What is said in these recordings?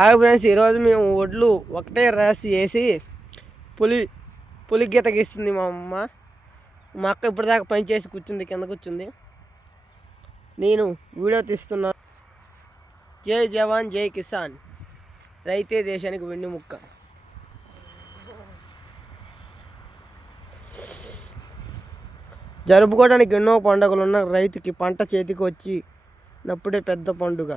Hi friends ఈరోజు మేము ఒడ్లు ఒకటే రాసి వేసి పులి పులి గీత గీస్తుంది మా అమ్మ. మా అక్క ఇప్పటిదాకా పని చేసి కూర్చుంది కింద కూర్చుంది. నేను వీడియో తీస్తున్నాను జై జవాన్ జై కిసాన్. రైతే దేశానికి వెన్నెముక్క జరుపుకోవడానికి ఎన్నో పండుగలు ఉన్న రైతుకి పంట చేతికి వచ్చినప్పుడే పెద్ద పండుగ.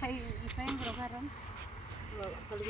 Kayak Ivan berapa orang? Kalau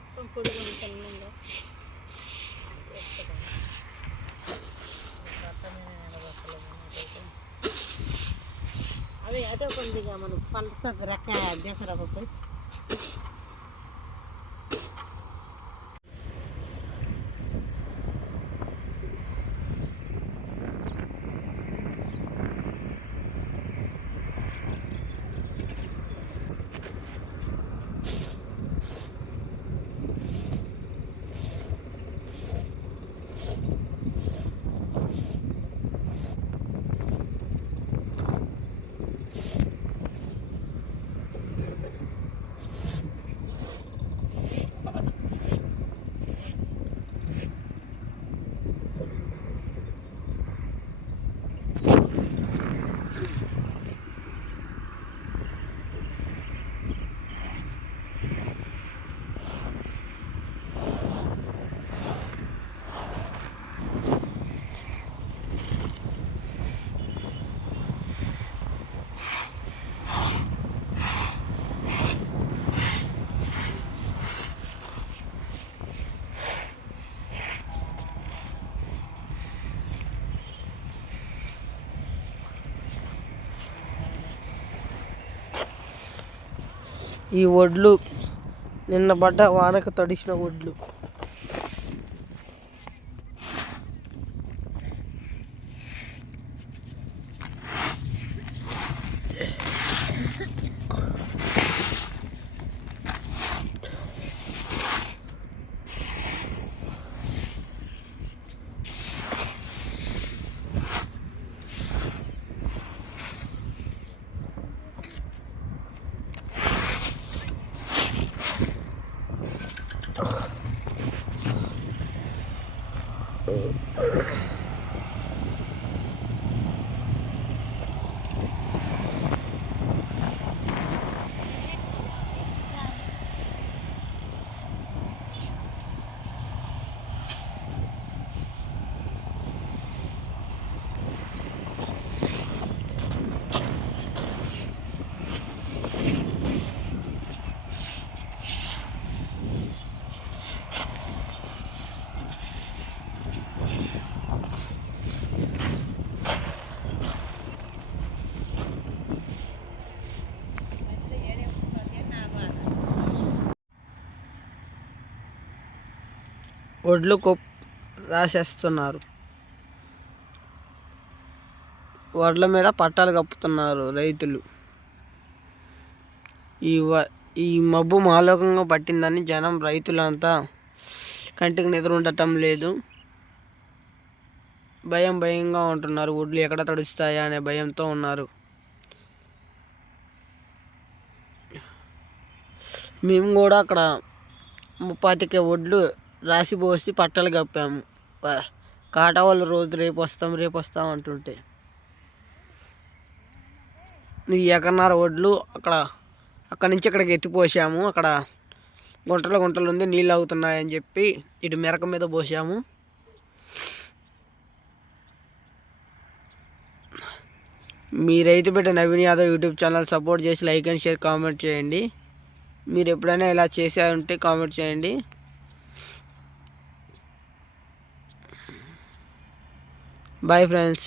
మొత్తం పొడుగు ఉంటుంది అదే అదే కొద్దిగా మనం పలస రెక్క దసరా పప్పు ఈ వడ్లు నిన్న పడ్డ వానకు తడిసిన వడ్లు Uh. వడ్లు కొప్ రాసేస్తున్నారు. వడ్ల మీద పట్టాలు కప్పుతున్నారు రైతులు. ఈ వ ఈ మబ్బు మాలోకంగా పట్టిందని జనం రైతులంతా కంటికి నిద్ర ఉండటం లేదు. భయం భయంగా ఉంటున్నారు. వడ్లు ఎక్కడ తడుస్తాయా అనే భయంతో ఉన్నారు. మేము కూడా అక్కడ పాతిక ఒడ్లు రాసి పోసి పట్టలు కప్పాము. కాటా వాళ్ళు రోజు రేపు వస్తాం రేపు వస్తాం అంటుంటే. ఈ ఎకరన్నర ఒడ్లు అక్కడ అక్కడి నుంచి ఇక్కడికి ఎత్తిపోసాము అక్కడ గుంటలు గుంటలు ఉంది నీళ్ళు అవుతున్నాయని చెప్పి ఇటు మెరక మీద పోసాము. మీ రైతు బిడ్డ Naveen Yadav YouTube channel support చేసి లైక్ అండ్ షేర్ కామెంట్ చేయండి. మీరు ఎప్పుడైనా ఇలా చేశారంటే కామెంట్ చేయండి. Bye friends